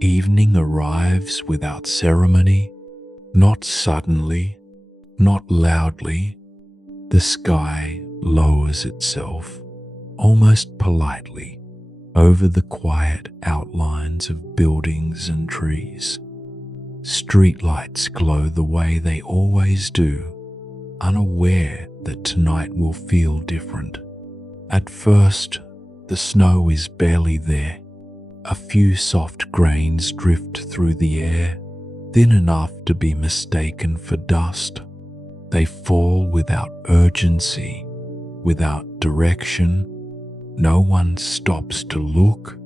Evening arrives without ceremony, not suddenly, not loudly. The sky lowers itself, almost politely, over the quiet outlines of buildings and trees. Streetlights glow the way they always do, unaware that tonight will feel different. At first, the snow is barely there. A few soft grains drift through the air, thin enough to be mistaken for dust. They fall without urgency, without direction. No one stops to look.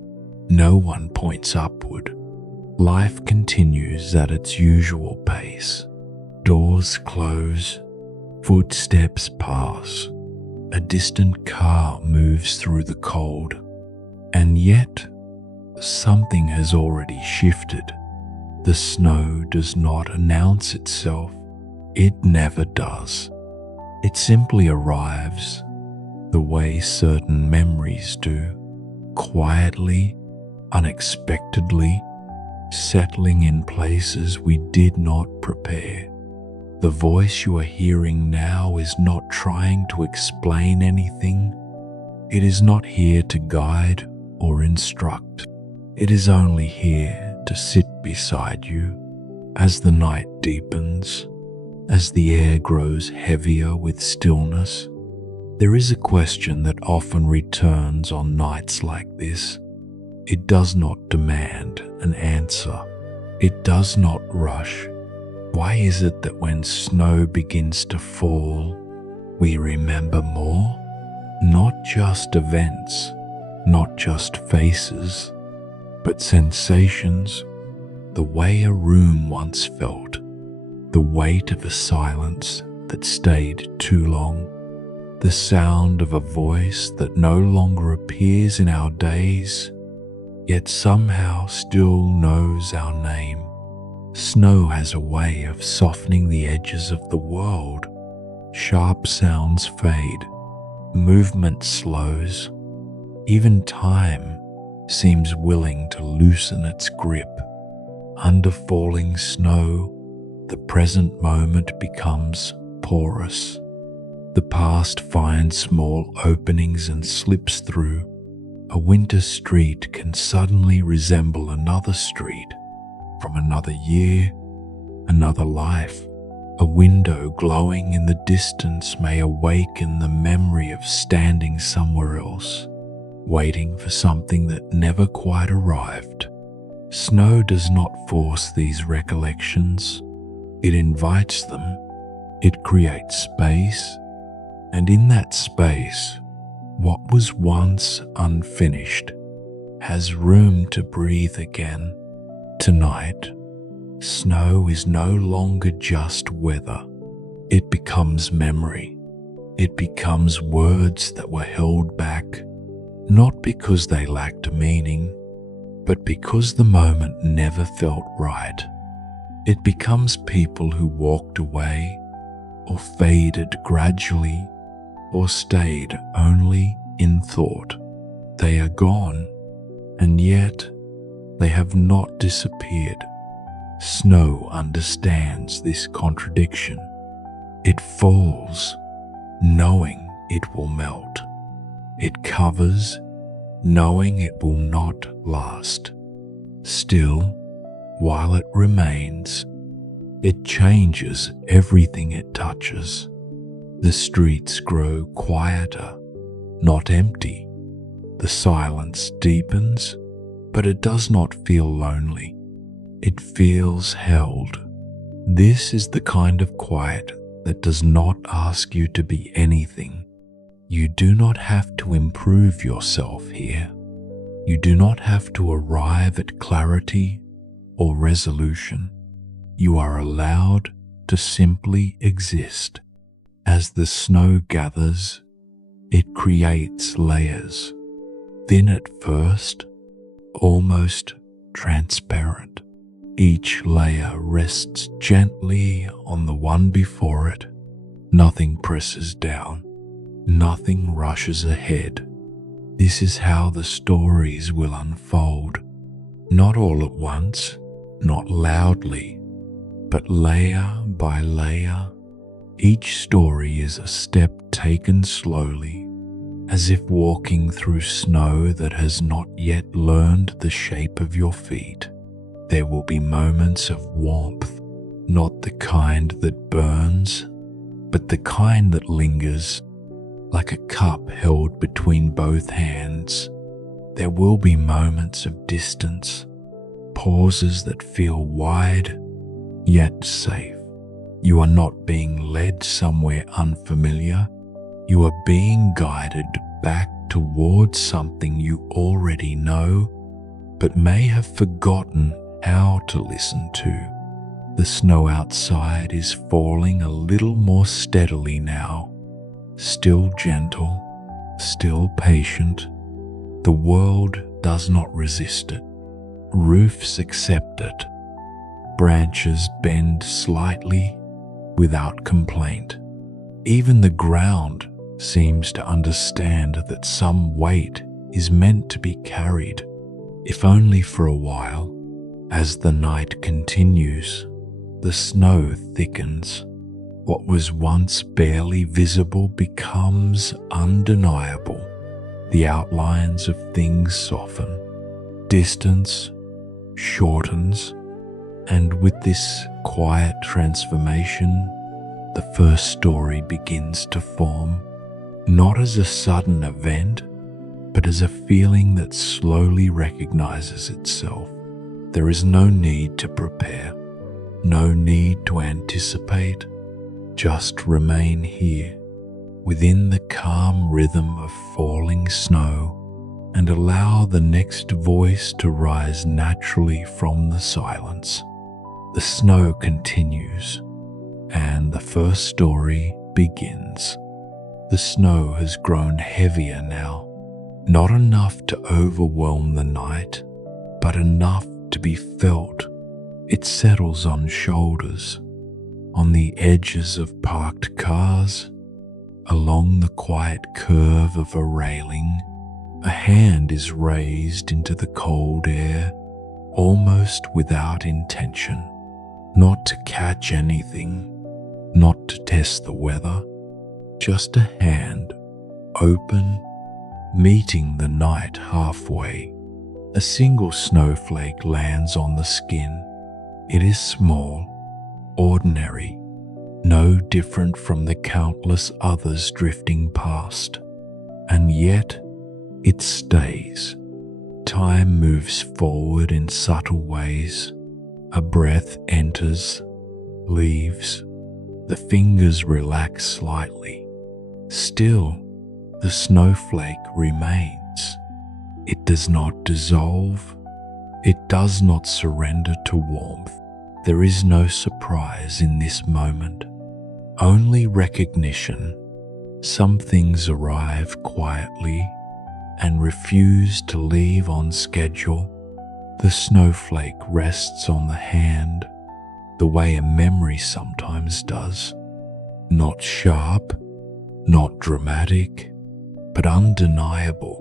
No one points upward. Life continues at its usual pace. Doors close, footsteps pass. A distant car moves through the cold, and yet something has already shifted. The snow does not announce itself. It never does. It simply arrives, the way certain memories do, quietly, unexpectedly, settling in places we did not prepare. The voice you are hearing now is not trying to explain anything. It is not here to guide or instruct. It is only here to sit beside you as the night deepens, as the air grows heavier with stillness. There is a question that often returns on nights like this. It does not demand an answer. It does not rush. Why is it that when snow begins to fall, we remember more? Not just events, not just faces, but sensations, the way a room once felt, the weight of a silence that stayed too long, the sound of a voice that no longer appears in our days, yet somehow still knows our name. Snow has a way of softening the edges of the world. Sharp sounds fade, movement slows, even time seems willing to loosen its grip. Under falling snow, the present moment becomes porous. The past finds small openings and slips through. A winter street can suddenly resemble another street from another year, another life. A window glowing in the distance may awaken the memory of standing somewhere else, waiting for something that never quite arrived. Snow does not force these recollections. It invites them. It creates space, and in that space, what was once unfinished has room to breathe again. Tonight, snow is no longer just weather. It becomes memory. It becomes words that were held back, not because they lacked meaning, but because the moment never felt right. It becomes people who walked away, or faded gradually, or stayed only in thought. They are gone, and yet they have not disappeared. Snow understands this contradiction. It falls, knowing it will melt. It covers, knowing it will not last. Still, while it remains, it changes everything it touches. The streets grow quieter, not empty. The silence deepens, but it does not feel lonely. It feels held. This is the kind of quiet that does not ask you to be anything. You do not have to improve yourself here. You do not have to arrive at clarity or resolution. You are allowed to simply exist. As the snow gathers, it creates layers, thin at first, almost transparent. Each layer rests gently on the one before it. Nothing presses down. Nothing rushes ahead. This is how the stories will unfold. Not all at once, not loudly, but layer by layer. Each story is a step taken slowly, as if walking through snow that has not yet learned the shape of your feet. There will be moments of warmth, not the kind that burns, but the kind that lingers, like a cup held between both hands. There will be moments of distance, pauses that feel wide, yet safe. You are not being led somewhere unfamiliar. You are being guided back towards something you already know, but may have forgotten how to listen to. The snow outside is falling a little more steadily now, still gentle, still patient. The world does not resist it. Roofs accept it. Branches bend slightly without complaint. Even the ground seems to understand that some weight is meant to be carried, if only for a while. As the night continues, the snow thickens. What was once barely visible becomes undeniable. The outlines of things soften. Distance shortens, and with this quiet transformation, the first story begins to form, not as a sudden event, but as a feeling that slowly recognizes itself. There is no need to prepare, no need to anticipate, just remain here, within the calm rhythm of falling snow, and allow the next voice to rise naturally from the silence. The snow continues, and the first story begins. The snow has grown heavier now, not enough to overwhelm the night, but enough to be felt. It settles on shoulders, on the edges of parked cars, along the quiet curve of a railing. A hand is raised into the cold air, almost without intention, not to catch anything, not to test the weather, just a hand, open, meeting the night halfway. A single snowflake lands on the skin. It is small, ordinary, no different from the countless others drifting past, and yet it stays. Time moves forward in subtle ways. A breath enters, leaves. The fingers relax slightly. Still, the snowflake remains. It does not dissolve. It does not surrender to warmth. There is no surprise in this moment, only recognition. Some things arrive quietly and refuse to leave on schedule. The snowflake rests on the hand, the way a memory sometimes does. Not sharp, not dramatic, but undeniable.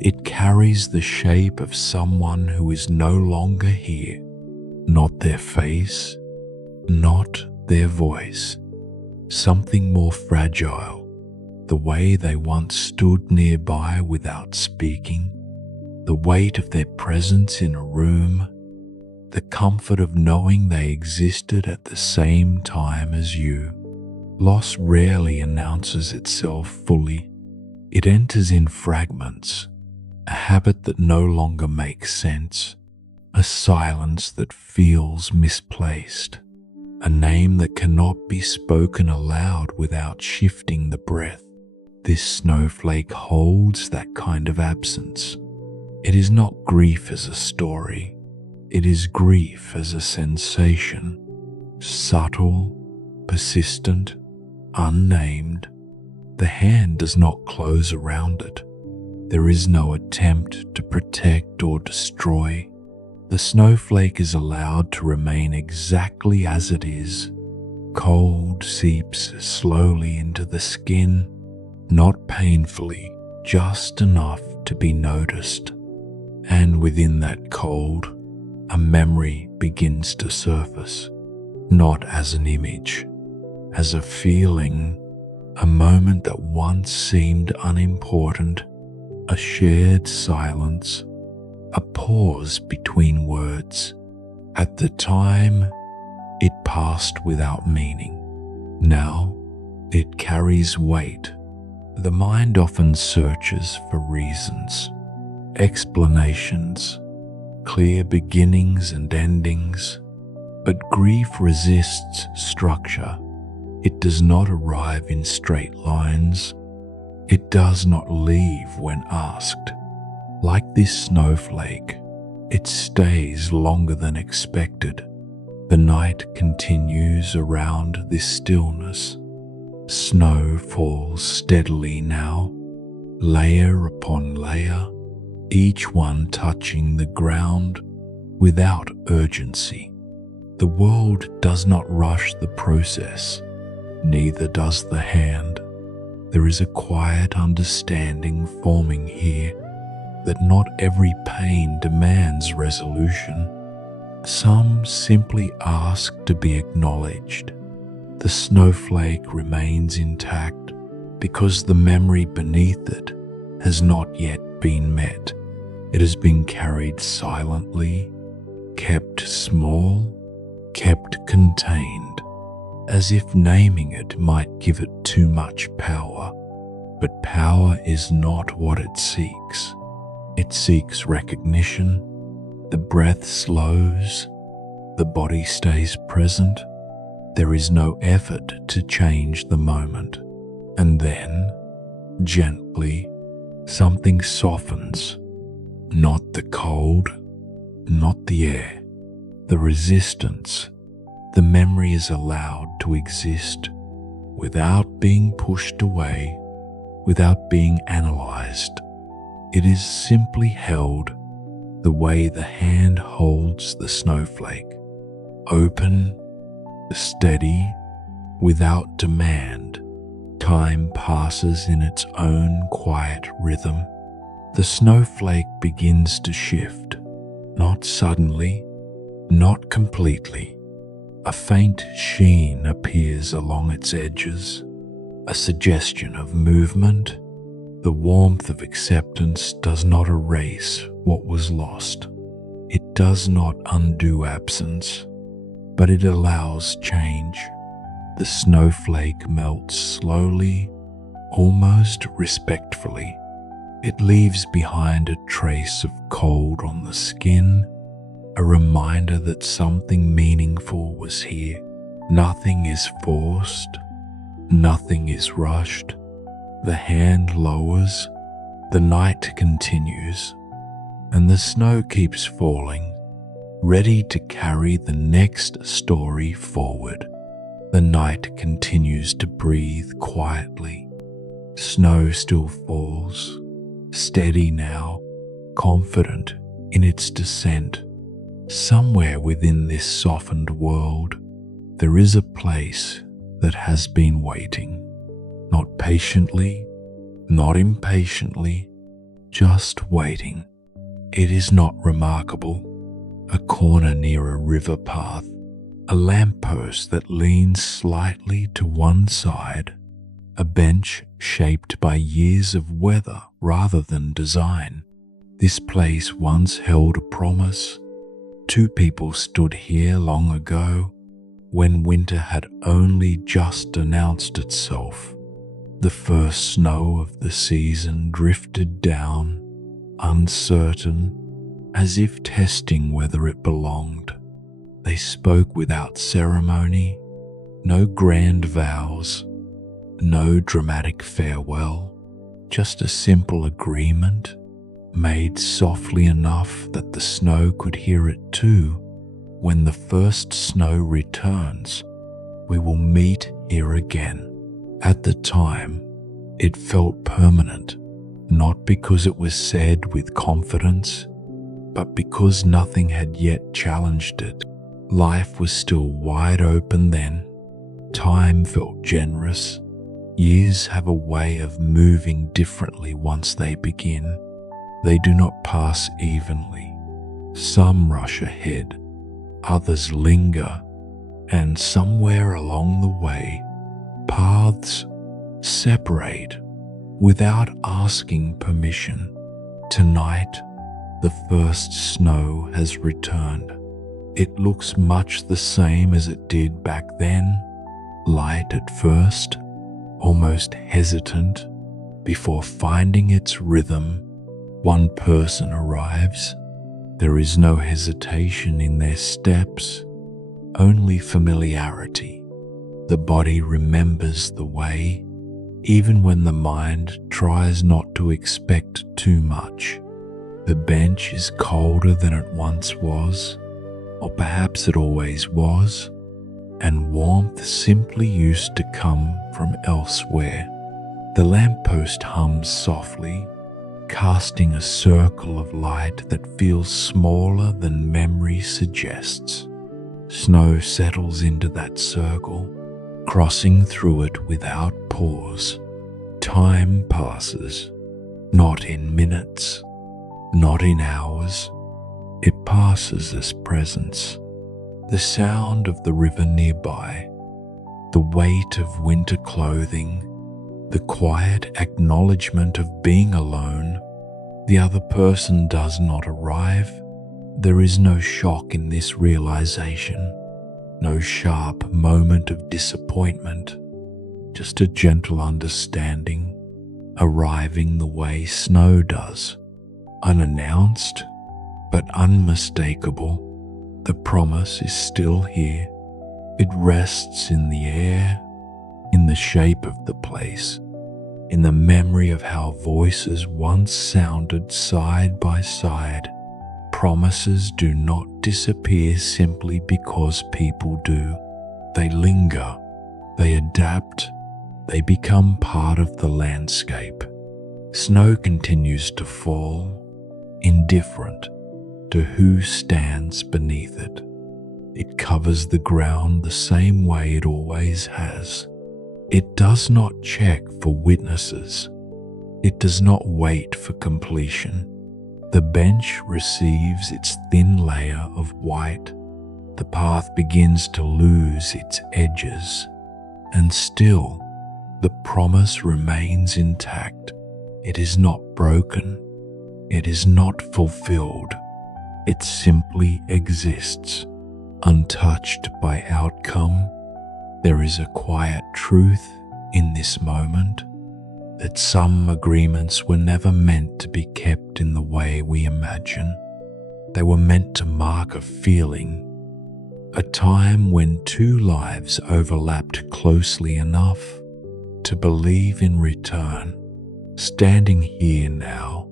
It carries the shape of someone who is no longer here. Not their face, not their voice. Something more fragile. The way they once stood nearby without speaking, the weight of their presence in a room, the comfort of knowing they existed at the same time as you. Loss rarely announces itself fully. It enters in fragments, a habit that no longer makes sense, a silence that feels misplaced, a name that cannot be spoken aloud without shifting the breath. This snowflake holds that kind of absence. It is not grief as a story. It is grief as a sensation, subtle, persistent, unnamed. The hand does not close around it. There is no attempt to protect or destroy. The snowflake is allowed to remain exactly as it is. Cold seeps slowly into the skin, not painfully, just enough to be noticed. And within that cold, a memory begins to surface, not as an image, as a feeling, a moment that once seemed unimportant, a shared silence, a pause between words. At the time, it passed without meaning. Now, it carries weight. The mind often searches for reasons, explanations, clear beginnings and endings, but grief resists structure. It does not arrive in straight lines. It does not leave when asked. Like this snowflake, it stays longer than expected. The night continues around this stillness. Snow falls steadily now, layer upon layer, each one touching the ground without urgency. The world does not rush the process, neither does the hand. There is a quiet understanding forming here that not every pain demands resolution. Some simply ask to be acknowledged. The snowflake remains intact because the memory beneath it has not yet been met. It has been carried silently, kept small, kept contained, as if naming it might give it too much power. But power is not what it seeks. It seeks recognition. The breath slows, the body stays present. There is no effort to change the moment. And then, gently, something softens. Not the cold, not the air, the resistance. The memory is allowed to exist without being pushed away, without being analyzed. It is simply held the way the hand holds the snowflake, open, steady, without demand. Time passes in its own quiet rhythm. The snowflake begins to shift, not suddenly, not completely. A faint sheen appears along its edges, a suggestion of movement. The warmth of acceptance does not erase what was lost. It does not undo absence, but it allows change. The snowflake melts slowly, almost respectfully. It leaves behind a trace of cold on the skin, a reminder that something meaningful was here. Nothing is forced, nothing is rushed. The hand lowers, the night continues, and the snow keeps falling, ready to carry the next story forward. The night continues to breathe quietly. Snow still falls, steady now, confident in its descent. Somewhere within this softened world, there is a place that has been waiting. Not patiently, not impatiently, just waiting. It is not remarkable. A corner near a river path, a lamppost that leans slightly to one side, a bench shaped by years of weather rather than design. This place once held a promise. Two people stood here long ago, when winter had only just announced itself. The first snow of the season drifted down, uncertain, as if testing whether it belonged. They spoke without ceremony, no grand vows, no dramatic farewell, just a simple agreement made softly enough that the snow could hear it too. When the first snow returns, we will meet here again. At the time, it felt permanent, not because it was said with confidence, but because nothing had yet challenged it. Life was still wide open then. Time felt generous. Years have a way of moving differently once they begin. They do not pass evenly. Some rush ahead, others linger, and somewhere along the way, paths separate without asking permission. Tonight, the first snow has returned. It looks much the same as it did back then, light at first, almost hesitant. Before finding its rhythm, one person arrives. There is no hesitation in their steps, only familiarity. The body remembers the way, even when the mind tries not to expect too much. The bench is colder than it once was, or perhaps it always was, and warmth simply used to come from elsewhere. The lamppost hums softly, casting a circle of light that feels smaller than memory suggests. Snow settles into that circle, crossing through it without pause. Time passes, not in minutes, not in hours. It passes as presence. The sound of the river nearby, the weight of winter clothing, the quiet acknowledgement of being alone. The other person does not arrive. There is no shock in this realization, no sharp moment of disappointment, just a gentle understanding, arriving the way snow does, unannounced but unmistakable. The promise is still here. It rests in the air, in the shape of the place, in the memory of how voices once sounded side by side. Promises do not disappear simply because people do. They linger, they adapt, they become part of the landscape. Snow continues to fall, indifferent to who stands beneath it. It covers the ground the same way it always has. It does not check for witnesses. It does not wait for completion. The bench receives its thin layer of white. The path begins to lose its edges. And still, the promise remains intact. It is not broken. It is not fulfilled. It simply exists, untouched by outcome. There is a quiet truth in this moment that some agreements were never meant to be kept in the way we imagine. They were meant to mark a feeling, a time when two lives overlapped closely enough to believe in return. Standing here now,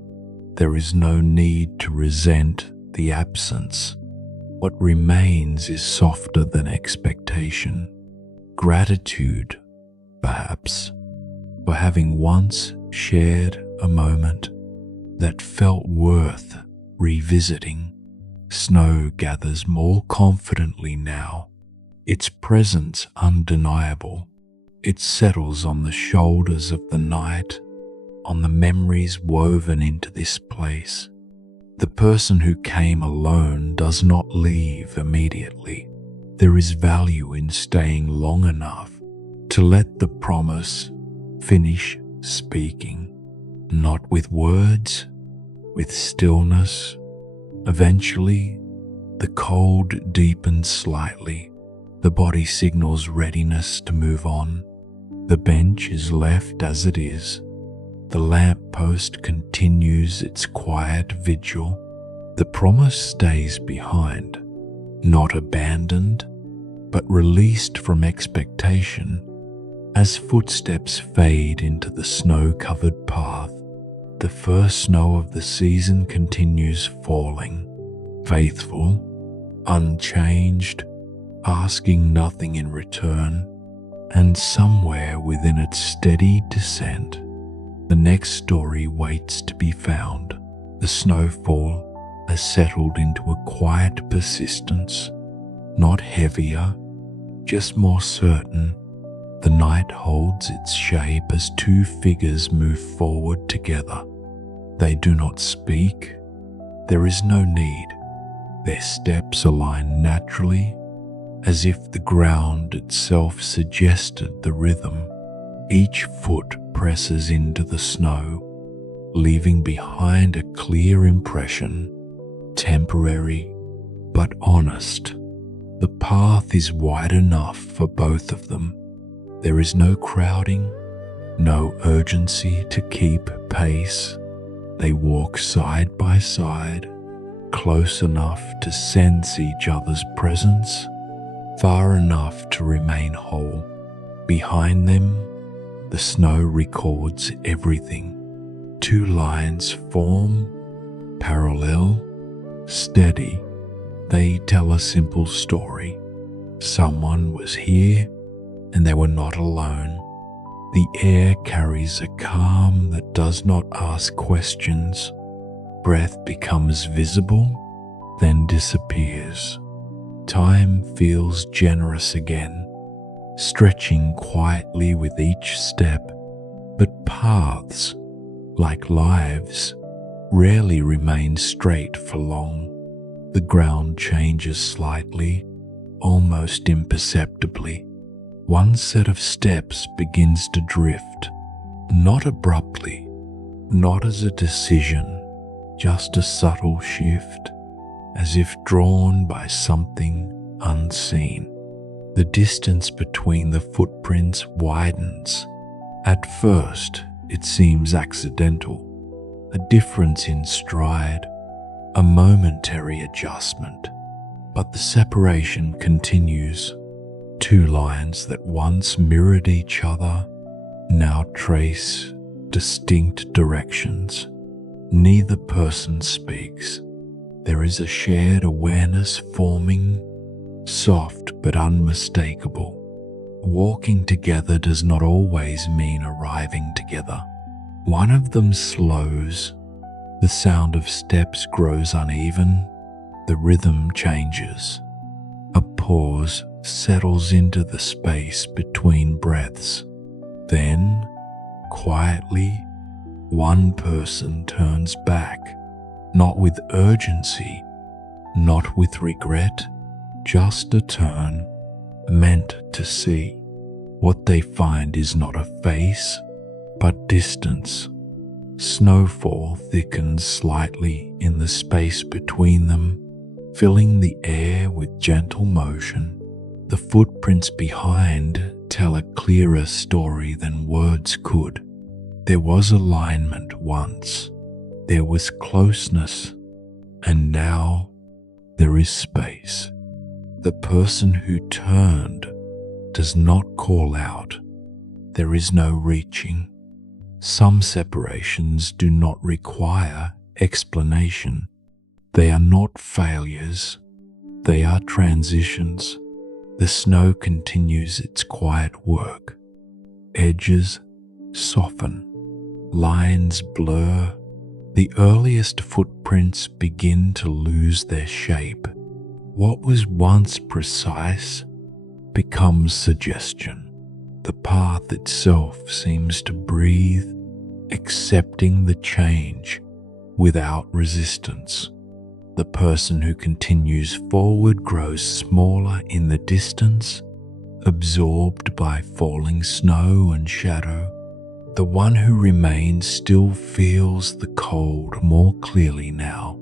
there is no need to resent the absence. What remains is softer than expectation. Gratitude, perhaps, for having once shared a moment that felt worth revisiting. Snow gathers more confidently now, its presence undeniable. It settles on the shoulders of the night, on the memories woven into this place. The person who came alone does not leave immediately. There is value in staying long enough to let the promise finish speaking, not with words, with stillness. Eventually, the cold deepens slightly. The body signals readiness to move on. The bench is left as it is. The lamppost continues its quiet vigil. The promise stays behind, not abandoned, but released from expectation. As footsteps fade into the snow-covered path, the first snow of the season continues falling, faithful, unchanged, asking nothing in return, and somewhere within its steady descent, the next story waits to be found. The snowfall has settled into a quiet persistence, not heavier, just more certain. The night holds its shape as two figures move forward together, They do not speak. There is no need. Their steps align naturally, as if the ground itself suggested the rhythm. Each foot presses into the snow, leaving behind a clear impression, temporary but honest. The path is wide enough for both of them. There is no crowding, no urgency to keep pace. They walk side by side, close enough to sense each other's presence, far enough to remain whole. Behind them, the snow records everything. Two lines form, parallel, steady. They tell a simple story. Someone was here, and they were not alone. The air carries a calm that does not ask questions. Breath becomes visible, then disappears. Time feels generous again, stretching quietly with each step. But paths, like lives, rarely remain straight for long. The ground changes slightly, almost imperceptibly. One set of steps begins to drift, not abruptly, not as a decision, just a subtle shift, as if drawn by something unseen. The distance between the footprints widens. At first, it seems accidental, a difference in stride, a momentary adjustment. But the separation continues. Two lines that once mirrored each other now trace distinct directions. Neither person speaks. There is a shared awareness forming, soft but unmistakable. Walking together does not always mean arriving together. One of them slows. The sound of steps grows uneven. The rhythm changes. A pause settles into the space between breaths. Then, quietly, one person turns back, not with urgency, not with regret, just a turn, meant to see. What they find is not a face, but distance. Snowfall thickens slightly in the space between them, filling the air with gentle motion. The footprints behind tell a clearer story than words could. There was alignment once, there was closeness, and now there is space. The person who turned does not call out. There is no reaching. Some separations do not require explanation. They are not failures. They are transitions. The snow continues its quiet work. Edges soften. Lines blur. The earliest footprints begin to lose their shape. What was once precise becomes suggestion. The path itself seems to breathe, accepting the change without resistance. The person who continues forward grows smaller in the distance, absorbed by falling snow and shadow. The one who remains still feels the cold more clearly now,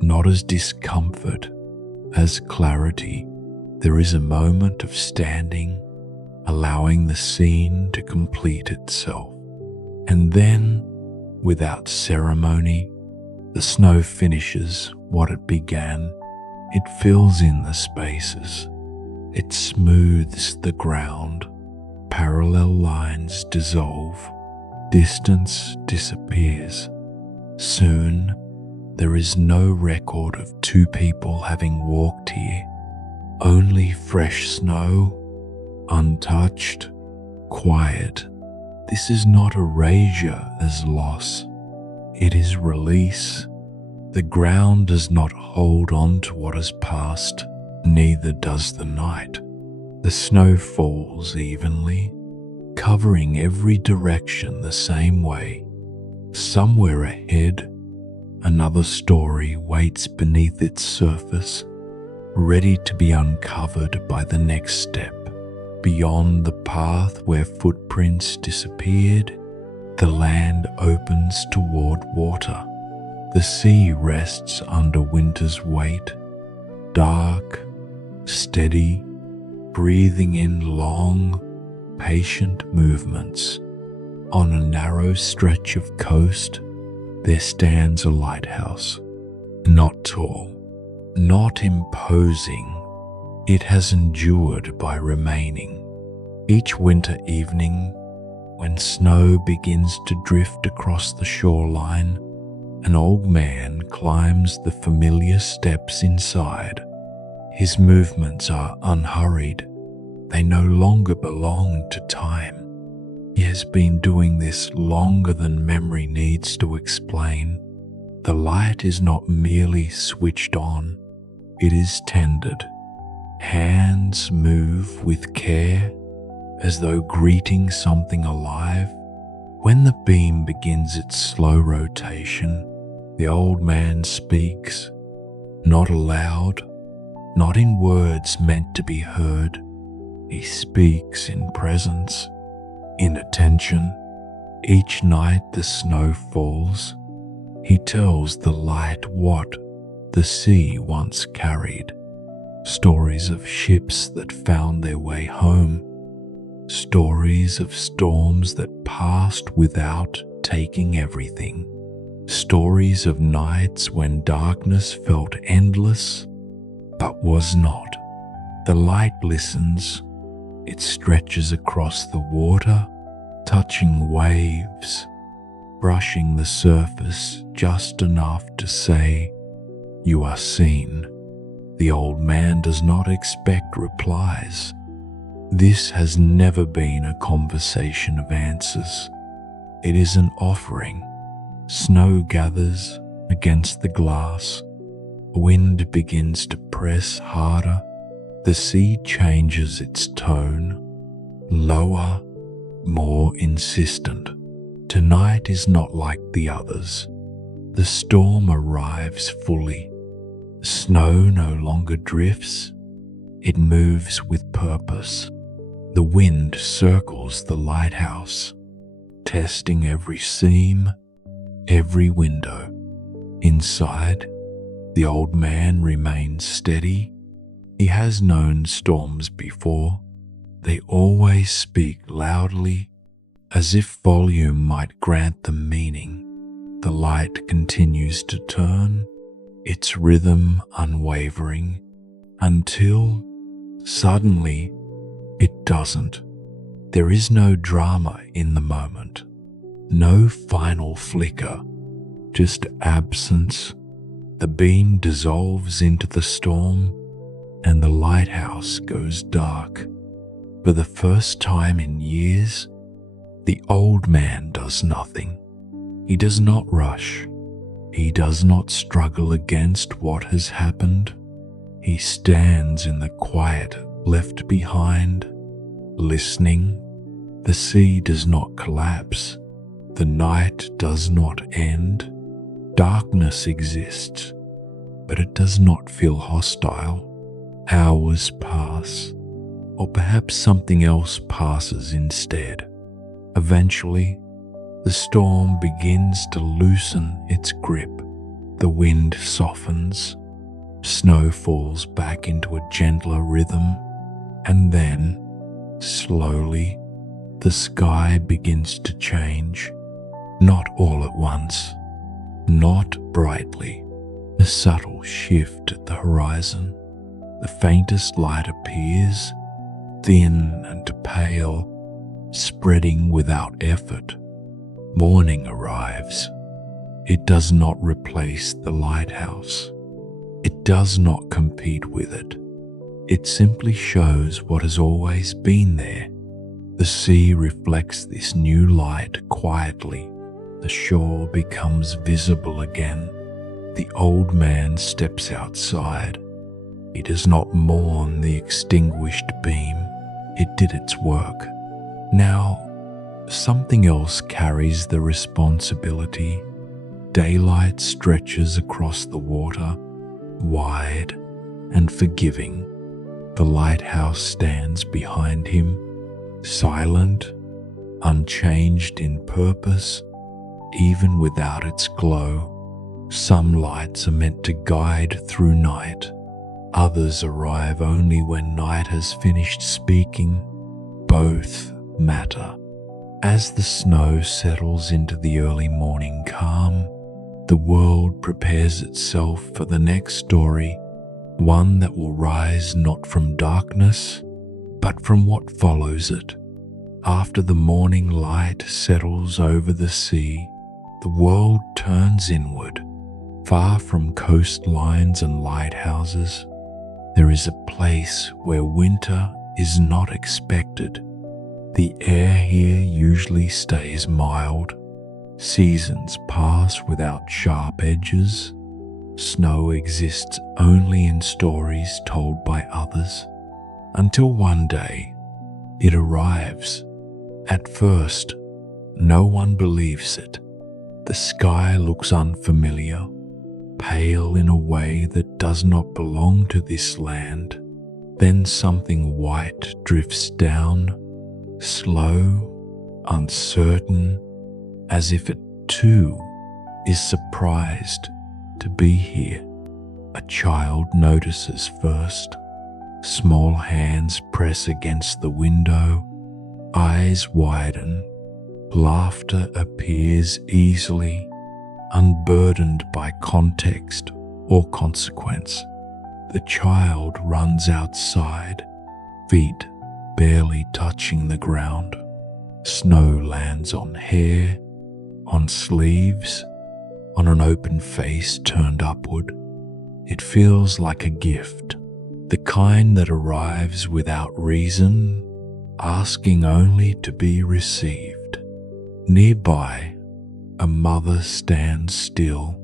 not as discomfort, as clarity. There is a moment of standing, allowing the scene to complete itself. And then, without ceremony, the snow finishes what it began. It fills in the spaces. It smooths the ground. Parallel lines dissolve. Distance disappears. Soon, there is no record of two people having walked here. Only fresh snow, untouched, quiet. This is not erasure as loss. It is release. The ground does not hold on to what has passed, neither does the night. The snow falls evenly, covering every direction the same way. Somewhere ahead, Another story waits beneath its surface, ready to be uncovered by the next step. Beyond the path where footprints disappeared, the land opens toward water. The sea rests under winter's weight, dark, steady, breathing in long, patient movements. On a narrow stretch of coast, there stands a lighthouse. Not tall, not imposing, it has endured by remaining. Each winter evening, when snow begins to drift across the shoreline, an old man climbs the familiar steps inside. His movements are unhurried. They no longer belong to time. He has been doing this longer than memory needs to explain. The light is not merely switched on, it is tended. Hands move with care, as though greeting something alive. When the beam begins its slow rotation, the old man speaks, not aloud, not in words meant to be heard. He speaks in presence, in attention. Each night the snow falls. He tells the light what the sea once carried. Stories of ships that found their way home. Stories of storms that passed without taking everything. Stories of nights when darkness felt endless, but was not. The light listens. It stretches across the water, touching waves, brushing the surface just enough to say, "You are seen." The old man does not expect replies. This has never been a conversation of answers. It is an offering. Snow gathers against the glass. Wind begins to press harder. The sea changes its tone, lower, more insistent. Tonight is not like the others. The storm arrives fully. Snow no longer drifts. It moves with purpose. The wind circles the lighthouse, testing every seam, every window. Inside, the old man remains steady. He has known storms before. They always speak loudly, as if volume might grant them meaning. The light continues to turn, its rhythm unwavering, until suddenly it doesn't. There is no drama in the moment, no final flicker, just absence. The beam dissolves into the storm, and the lighthouse goes dark. For the first time in years, the old man does nothing. He does not rush. He does not struggle against what has happened. He stands in the quiet left behind, listening. The sea does not collapse. The night does not end. Darkness exists, but it does not feel hostile. Hours pass, or perhaps something else passes instead. Eventually, the storm begins to loosen its grip. The wind softens, snow falls back into a gentler rhythm, and then, slowly, the sky begins to change. Not all at once, not brightly. A subtle shift at the horizon. The faintest light appears, thin and pale, spreading without effort. Morning arrives. It does not replace the lighthouse. It does not compete with it. It simply shows what has always been there. The sea reflects this new light quietly. The shore becomes visible again. The old man steps outside. He does not mourn the extinguished beam. It did its work. Now, something else carries the responsibility. Daylight stretches across the water, wide and forgiving. The lighthouse stands behind him, silent, unchanged in purpose, even without its glow. Some lights are meant to guide through night. Others arrive only when night has finished speaking. Both matter. As the snow settles into the early morning calm, the world prepares itself for the next story, one that will rise not from darkness, but from what follows it. After the morning light settles over the sea, the world turns inward. Far from coastlines and lighthouses, there is a place where winter is not expected. The air here usually stays mild. Seasons pass without sharp edges. Snow exists only in stories told by others, until one day it arrives. At first, no one believes it. The sky looks unfamiliar, pale in a way that does not belong to this land. Then something white drifts down, slow, uncertain, as if it too is surprised to be here. A child notices first. Small hands press against the window, eyes widen. Laughter appears easily, unburdened by context or consequence. The child runs outside, feet barely touching the ground. Snow lands on hair, on sleeves, on an open face turned upward. It feels like a gift, the kind that arrives without reason, asking only to be received. Nearby, a mother stands still.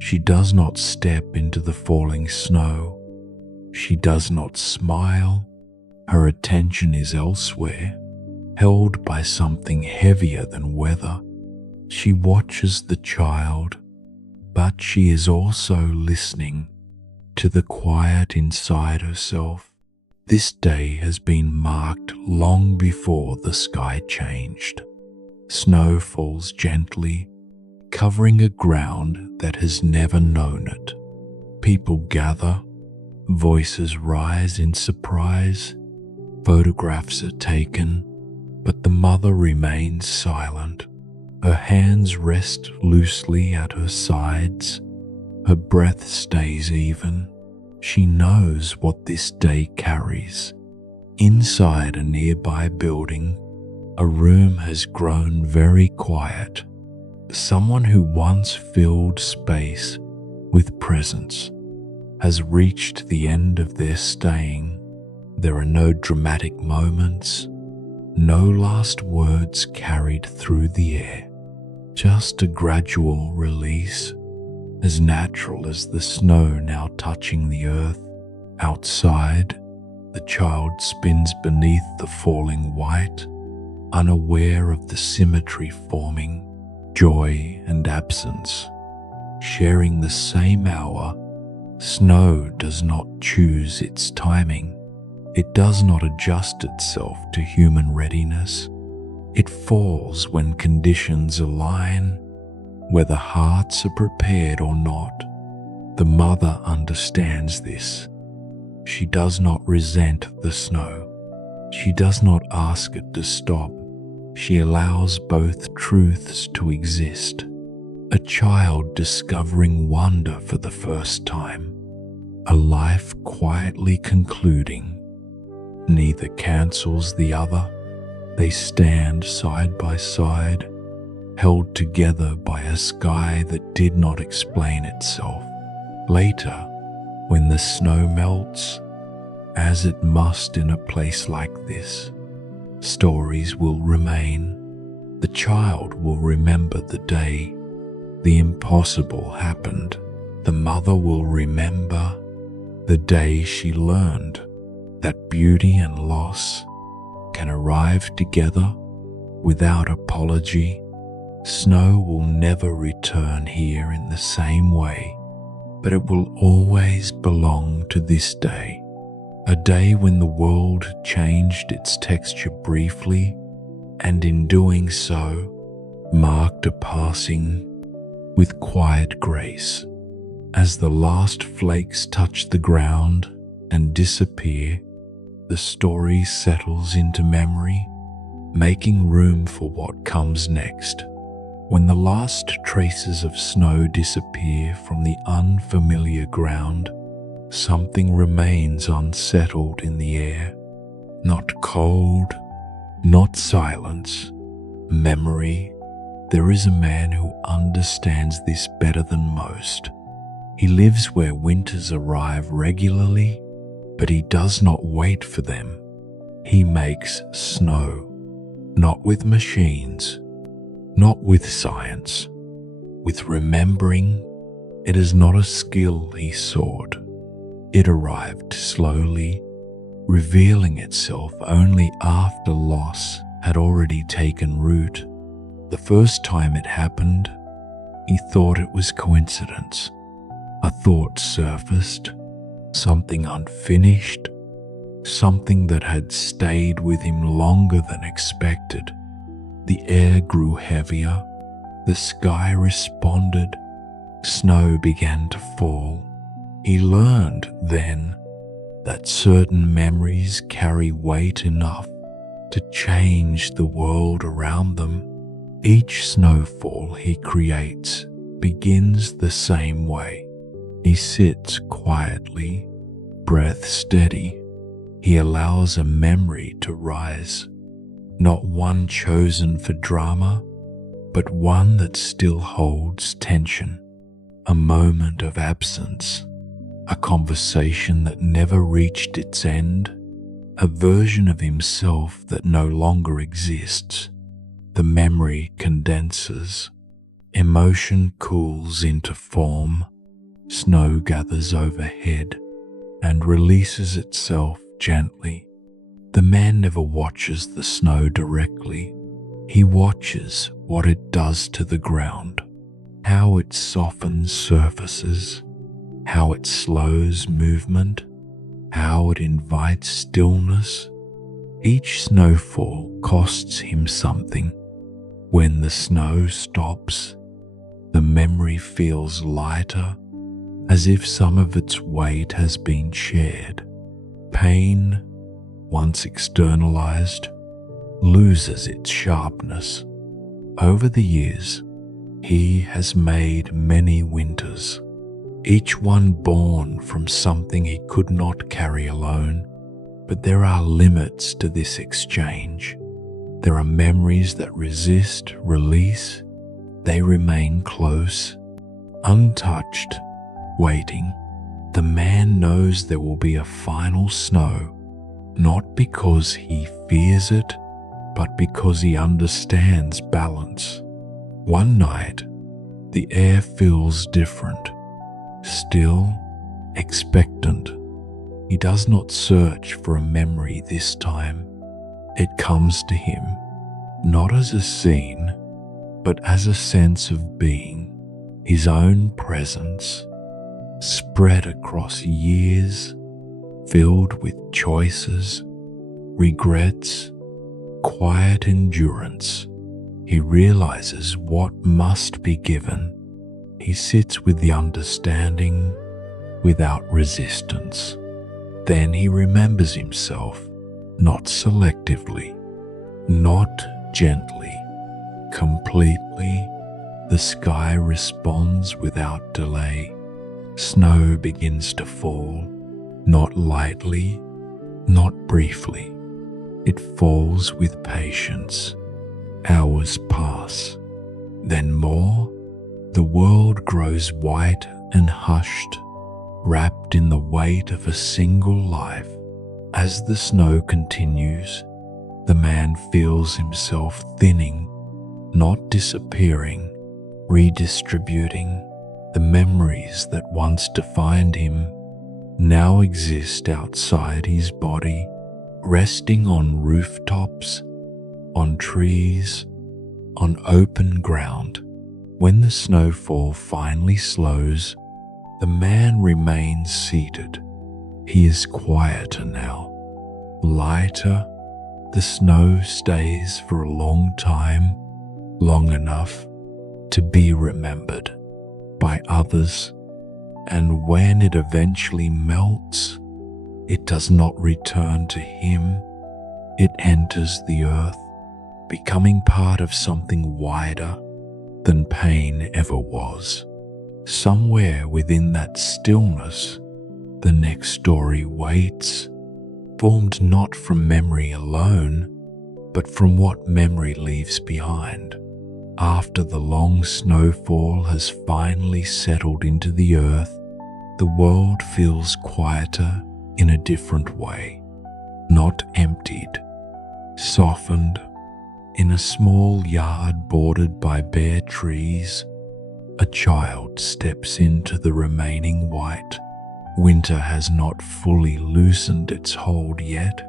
She does not step into the falling snow. She does not smile. Her attention is elsewhere, held by something heavier than weather. She watches the child, but she is also listening to the quiet inside herself. This day has been marked long before the sky changed. Snow falls gently, covering a ground that has never known it. People gather, voices rise in surprise, photographs are taken, but the mother remains silent. Her hands rest loosely at her sides. Her breath stays even. She knows what this day carries. Inside a nearby building, a room has grown very quiet. Someone who once filled space with presence has reached the end of their staying. There are no dramatic moments, no last words carried through the air, just a gradual release, as natural as the snow now touching the earth. Outside, the child spins beneath the falling white, unaware of the symmetry forming, joy and absence, sharing the same hour. Snow does not choose its timing. It does not adjust itself to human readiness. It falls when conditions align, whether hearts are prepared or not. The mother understands this. She does not resent the snow. She does not ask it to stop. She allows both truths to exist. A child discovering wonder for the first time. A life quietly concluding. Neither cancels the other. They stand side by side, held together by a sky that did not explain itself. Later, when the snow melts, as it must in a place like this, stories will remain. The child will remember the day the impossible happened. The mother will remember the day she learned that beauty and loss can arrive together without apology. Snow will never return here in the same way, but it will always belong to this day. A day when the world changed its texture briefly, and in doing so, marked a passing with quiet grace. As the last flakes touch the ground and disappear, the story settles into memory, making room for what comes next. When the last traces of snow disappear from the unfamiliar ground, something remains unsettled in the air. Not cold, not silence, memory. There is a man who understands this better than most. He lives where winters arrive regularly, but he does not wait for them. He makes snow, not with machines, not with science, with remembering. It is not a skill he sought. It arrived slowly, revealing itself only after loss had already taken root. The first time it happened, he thought it was coincidence. A thought surfaced, something unfinished, something that had stayed with him longer than expected. The air grew heavier, the sky responded, snow began to fall. He learned then that certain memories carry weight enough to change the world around them. Each snowfall he creates begins the same way. He sits quietly, breath steady. He allows a memory to rise, not one chosen for drama, but one that still holds tension. A moment of absence, a conversation that never reached its end, a version of himself that no longer exists. The memory condenses, emotion cools into form, snow gathers overhead and releases itself gently. The man never watches the snow directly. He watches what it does to the ground, how it softens surfaces, how it slows movement, how it invites stillness. Each snowfall costs him something. When the snow stops, the memory feels lighter, as if some of its weight has been shared. Pain, once externalized, loses its sharpness. Over the years, he has made many winters, each one born from something he could not carry alone. But there are limits to this exchange. There are memories that resist release. They remain close, untouched, waiting. The man knows there will be a final snow, not because he fears it, but because he understands balance. One night, the air feels different, still, expectant. He does not search for a memory this time. It comes to him, not as a scene, but as a sense of being, his own presence, spread across years, filled with choices, regrets, quiet endurance. He realizes what must be given. He sits with the understanding without resistance. Then he remembers himself, not selectively, not gently, completely. The sky responds without delay. Snow begins to fall, not lightly, not briefly. It falls with patience. Hours pass, then more. The world grows white and hushed, wrapped in the weight of a single life. As the snow continues, the man feels himself thinning, not disappearing, redistributing. The memories that once defined him now exist outside his body, resting on rooftops, on trees, on open ground. When the snowfall finally slows, the man remains seated. He is quieter now, lighter. The snow stays for a long time, long enough to be remembered by others, and when it eventually melts, it does not return to him. It enters the earth, becoming part of something wider than pain ever was. Somewhere within that stillness, the next story waits, formed not from memory alone, but from what memory leaves behind. After the long snowfall has finally settled into the earth, the world feels quieter in a different way, not emptied, softened. In a small yard bordered by bare trees, a child steps into the remaining white. Winter has not fully loosened its hold yet,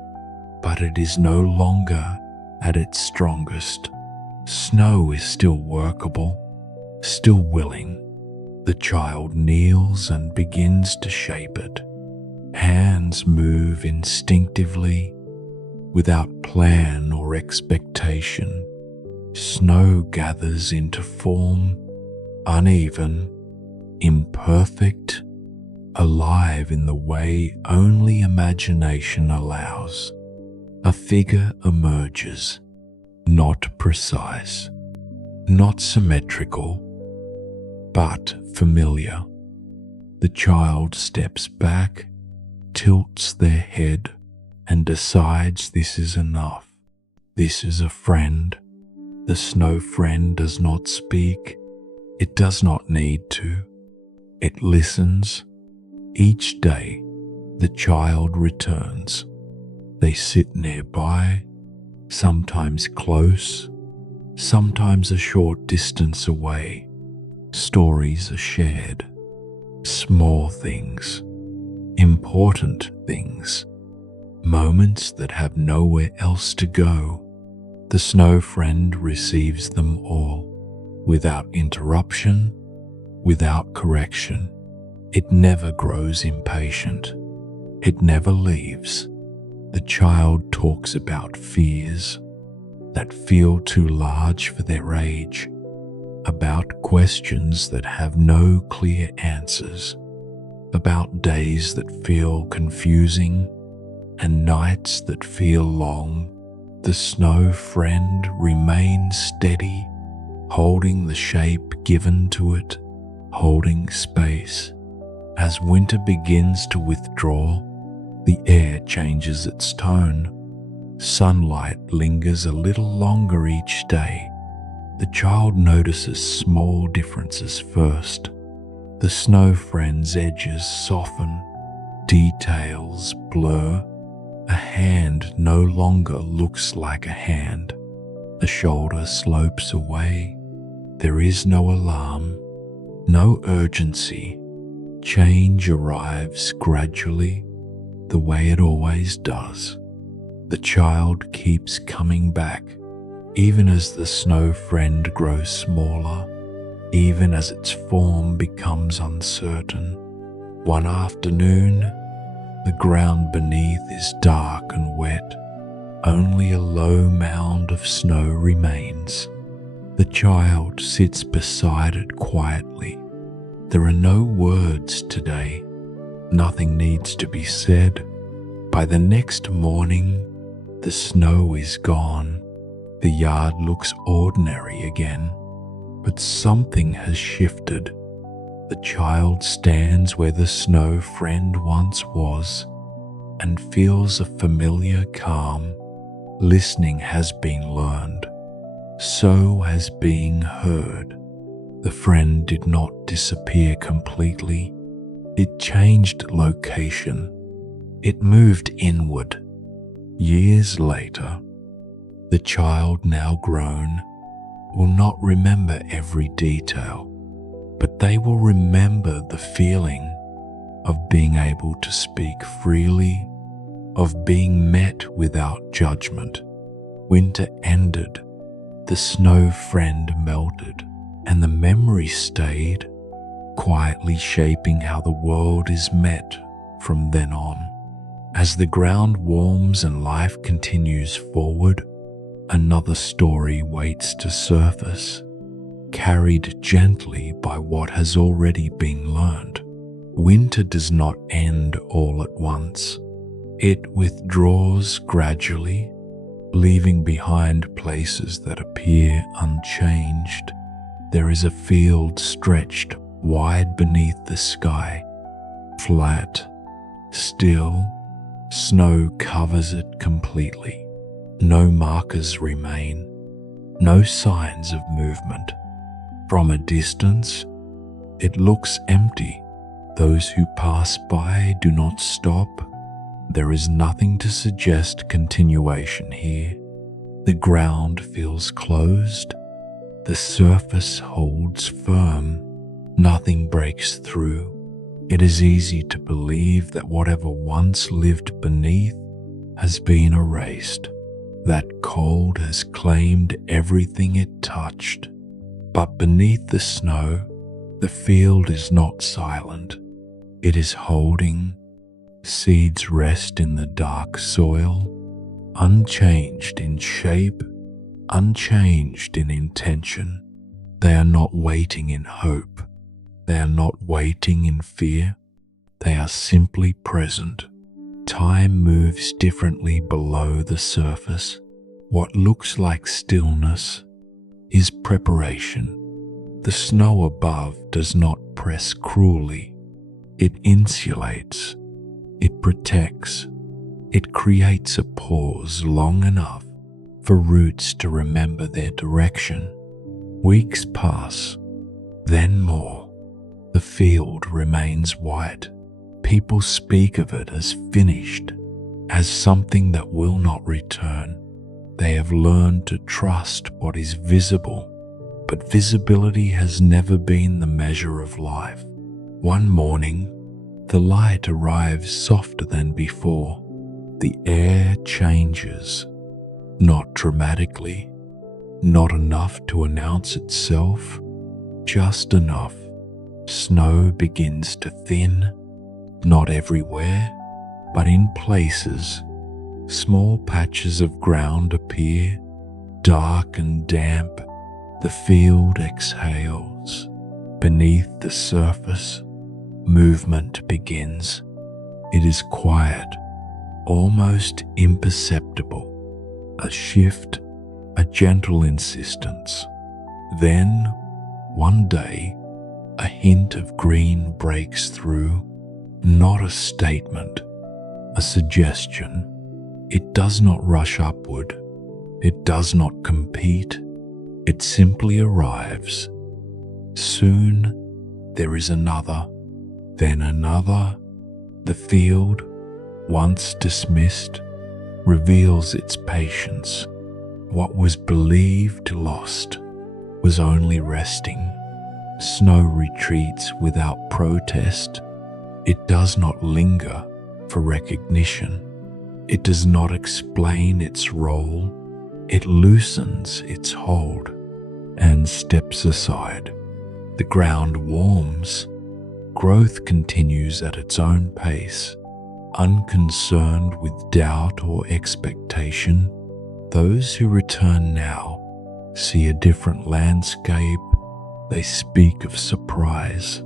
but it is no longer at its strongest. Snow is still workable, still willing. The child kneels and begins to shape it. Hands move instinctively, without plan or expectation. Snow gathers into form, uneven, imperfect, alive in the way only imagination allows. A figure emerges, not precise, not symmetrical, but familiar. The child steps back, tilts their head, and decides this is enough. This is a friend. The snow friend does not speak. It does not need to. It listens. Each day, the child returns. They sit nearby, sometimes close, sometimes a short distance away. Stories are shared. Small things, important things, moments that have nowhere else to go. The snow friend receives them all, without interruption, without correction. It never grows impatient. It never leaves. The child talks about fears that feel too large for their age, about questions that have no clear answers, about days that feel confusing and nights that feel long. The snow friend remains steady, holding the shape given to it, holding space. As winter begins to withdraw, the air changes its tone. Sunlight lingers a little longer each day. The child notices small differences first. The snow friend's edges soften, details blur. A hand no longer looks like a hand. The shoulder slopes away. There is no alarm, no urgency. Change arrives gradually, the way it always does. The child keeps coming back, even as the snow friend grows smaller, even as its form becomes uncertain. One afternoon, the ground beneath is dark and wet. Only a low mound of snow remains. The child sits beside it quietly. There are no words today. Nothing needs to be said. By the next morning, the snow is gone. The yard looks ordinary again, but something has shifted. The child stands where the snow friend once was and feels a familiar calm. Listening has been learned. So has being heard. The friend did not disappear completely. It changed location. It moved inward. Years later, the child, now grown, will not remember every detail, but they will remember the feeling of being able to speak freely, of being met without judgment. Winter ended. The snow friend melted, and the memory stayed, quietly shaping how the world is met from then on. As the ground warms and life continues forward, another story waits to surface, carried gently by what has already been learned. Winter does not end all at once. It withdraws gradually, leaving behind places that appear unchanged. There is a field stretched wide beneath the sky, flat, still. Snow covers it completely. No markers remain, no signs of movement. From a distance, it looks empty. Those who pass by do not stop. There is nothing to suggest continuation here. The ground feels closed. The surface holds firm. Nothing breaks through. It is easy to believe that whatever once lived beneath has been erased. That cold has claimed everything it touched. But beneath the snow, the field is not silent. It is holding. Seeds rest in the dark soil, unchanged in shape, unchanged in intention. They are not waiting in hope. They are not waiting in fear. They are simply present. Time moves differently below the surface. What looks like stillness is preparation. The snow above does not press cruelly. It insulates. It protects. It creates a pause long enough for roots to remember their direction. Weeks pass, then more. The field remains white. People speak of it as finished, as something that will not return. They have learned to trust what is visible, but visibility has never been the measure of life. One morning, the light arrives softer than before. The air changes, not dramatically, not enough to announce itself, just enough. Snow begins to thin, not everywhere, but in places. Small patches of ground appear, dark and damp. The field exhales. Beneath the surface, movement begins. It is quiet, almost imperceptible. A shift, a gentle insistence. Then, one day, a hint of green breaks through, not a statement, a suggestion. It does not rush upward. It does not compete. It simply arrives. Soon, there is another, then another. The field, once dismissed, reveals its patience. What was believed lost was only resting. Snow retreats without protest. It does not linger for recognition. It does not explain its role. It loosens its hold and steps aside. The ground warms. Growth continues at its own pace, unconcerned with doubt or expectation. Those who return now see a different landscape. They speak of surprise,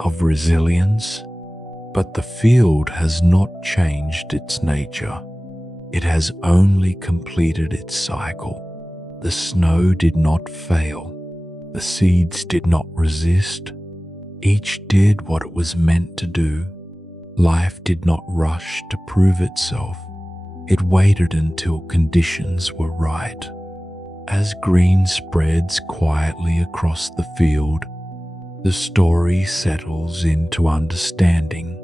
of resilience, but the field has not changed its nature. It has only completed its cycle. The snow did not fail. The seeds did not resist. Each did what it was meant to do. Life did not rush to prove itself. It waited until conditions were right. As green spreads quietly across the field, the story settles into understanding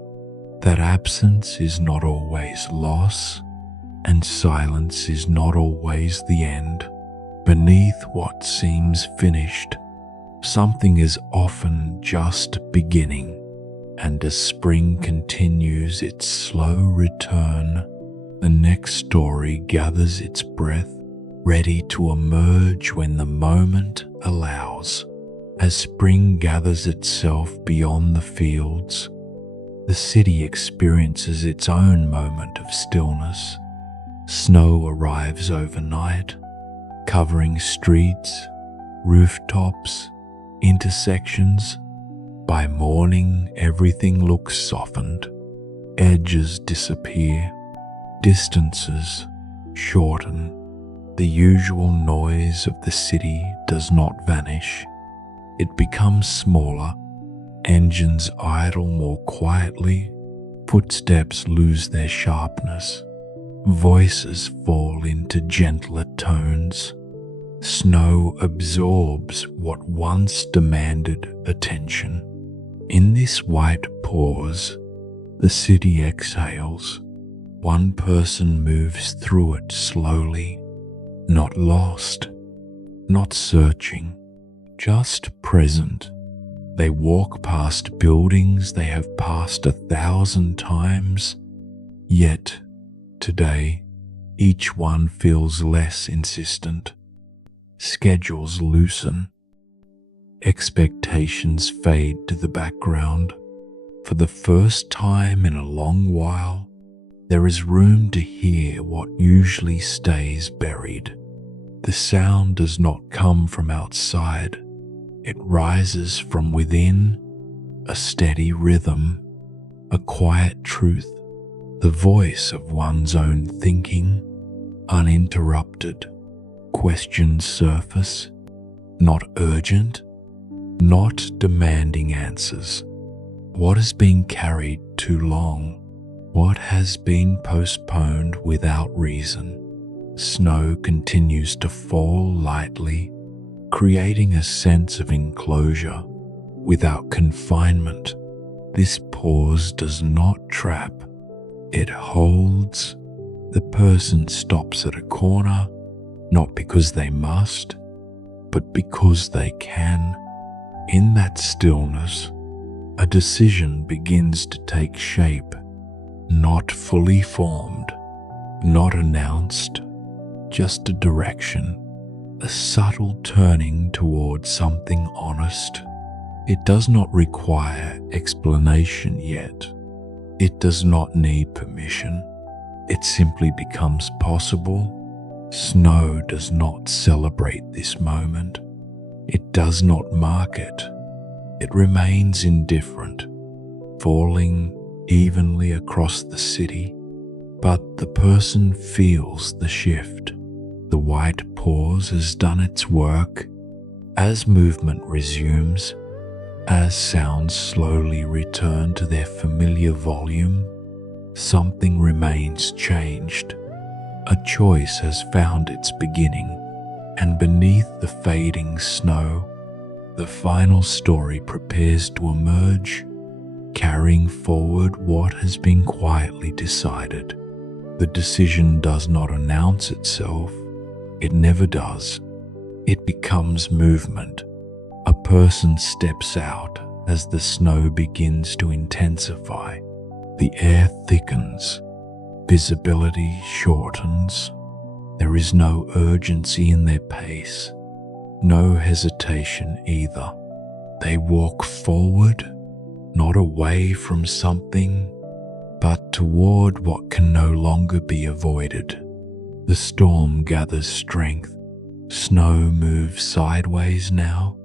that absence is not always loss, and silence is not always the end. Beneath what seems finished, something is often just beginning, and as spring continues its slow return, the next story gathers its breath, ready to emerge when the moment allows. As spring gathers itself beyond the fields, the city experiences its own moment of stillness. Snow arrives overnight, covering streets, rooftops, intersections. By morning, everything looks softened. Edges disappear, distances shorten. The usual noise of the city does not vanish. It becomes smaller. Engines idle more quietly. Footsteps lose their sharpness. Voices fall into gentler tones. Snow absorbs what once demanded attention. In this white pause, the city exhales. One person moves through it slowly, not lost, not searching, just present. They walk past buildings they have passed 1,000 times, yet today each one feels less insistent. Schedules loosen. Expectations fade to the background. For the first time in a long while, there is room to hear what usually stays buried. The sound does not come from outside. It rises from within, a steady rhythm, a quiet truth, the voice of one's own thinking, uninterrupted. Questions surface, not urgent, not demanding answers. What has been carried too long? What has been postponed without reason? Snow continues to fall lightly, creating a sense of enclosure without confinement. This pause does not trap, it holds. The person stops at a corner, not because they must, but because they can. In that stillness, a decision begins to take shape, not fully formed, not announced, just a direction, a subtle turning towards something honest. It does not require explanation yet. It does not need permission. It simply becomes possible. Snow does not celebrate this moment. It does not mark it. It remains indifferent, falling evenly across the city, but the person feels the shift. The white pause has done its work. As movement resumes, as sounds slowly return to their familiar volume, something remains changed. A choice has found its beginning, and beneath the fading snow, the final story prepares to emerge, carrying forward what has been quietly decided. The decision does not announce itself. It never does. It becomes movement. A person steps out as the snow begins to intensify. The air thickens. Visibility shortens. There is no urgency in their pace, no hesitation either. They walk forward, not away from something, but toward what can no longer be avoided. The storm gathers strength. Snow moves sideways now,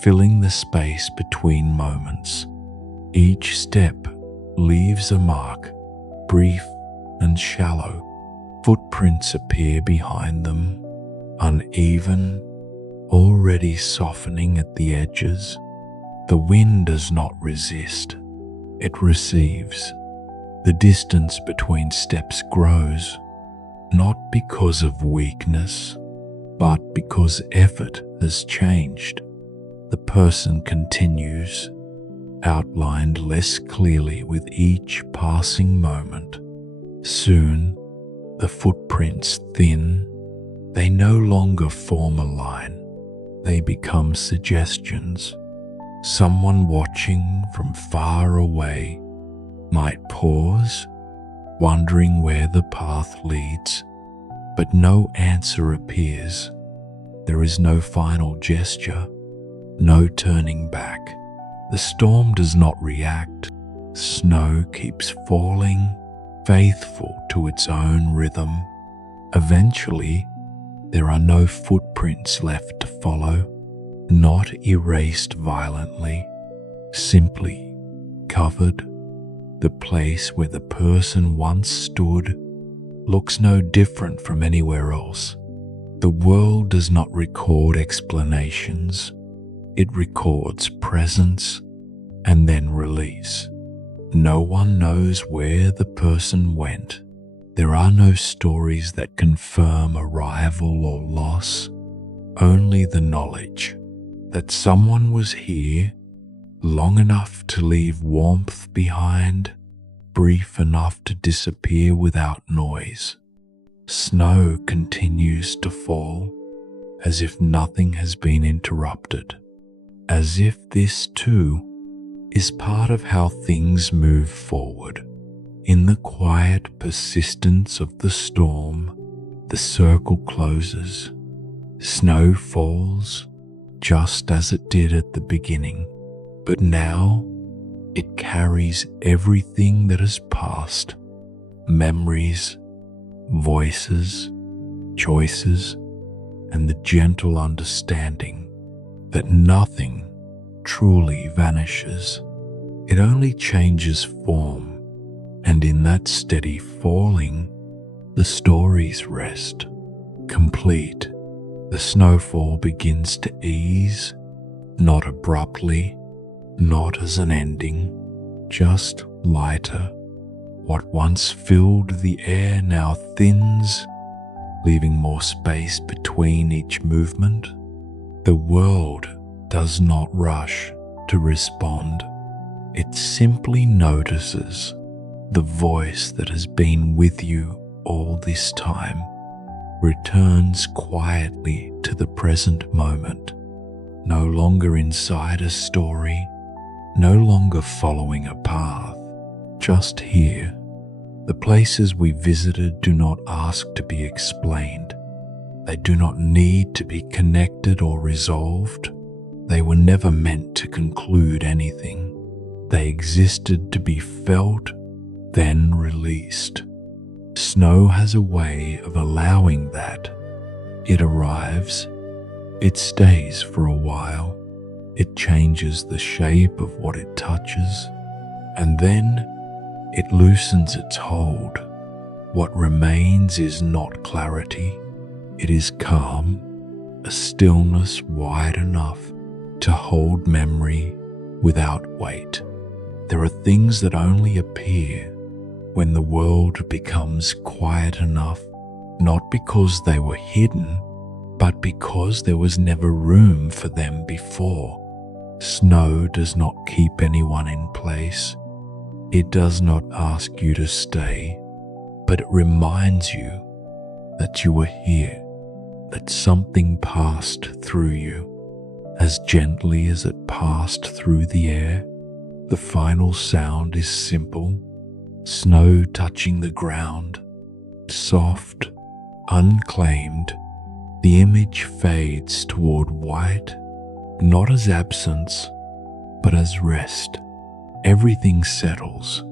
filling the space between moments. Each step leaves a mark, brief and shallow. Footprints appear behind them, uneven, already softening at the edges. The wind does not resist, it receives. The distance between steps grows, not because of weakness, but because effort has changed. The person continues, outlined less clearly with each passing moment. Soon, the footprints thin. They no longer form a line. They become suggestions. Someone watching from far away might pause, wondering where the path leads. but no answer appears. There is no final gesture, no turning back. The storm does not react. Snow keeps falling, faithful to its own rhythm. Eventually, there are no footprints left to follow, not erased violently, simply covered. The place where the person once stood looks no different from anywhere else. The world does not record explanations. It records presence and then release. No one knows where the person went. There are no stories that confirm arrival or loss, only the knowledge that someone was here long enough to leave warmth behind, brief enough to disappear without noise. Snow continues to fall, as if nothing has been interrupted, as if this too is part of how things move forward. In the quiet persistence of the storm, the circle closes. Snow falls just as it did at the beginning, but now it carries everything that has passed: memories, voices, choices, and the gentle understanding that nothing truly vanishes. It only changes form, and in that steady falling, the stories rest, complete. The snowfall begins to ease, not abruptly, not as an ending, just lighter. What once filled the air now thins, leaving more space between each movement. The world does not rush to respond. It simply notices. The voice that has been with you all this time returns quietly to the present moment, no longer inside a story, no longer following a path, just here. The places we visited do not ask to be explained. They do not need to be connected or resolved. They were never meant to conclude anything. They existed to be felt, then released. Snow has a way of allowing that. It arrives, it stays for a while, it changes the shape of what it touches, and then it loosens its hold. What remains is not clarity, it is calm, a stillness wide enough to hold memory without weight. There are things that only appear when the world becomes quiet enough, not because they were hidden, but because there was never room for them before. Snow does not keep anyone in place. It does not ask you to stay, but it reminds you that you were here, that something passed through you, as gently as it passed through the air. The final sound is simple. Snow touching the ground, soft, unclaimed. The image fades toward white, not as absence, but as rest. Everything settles.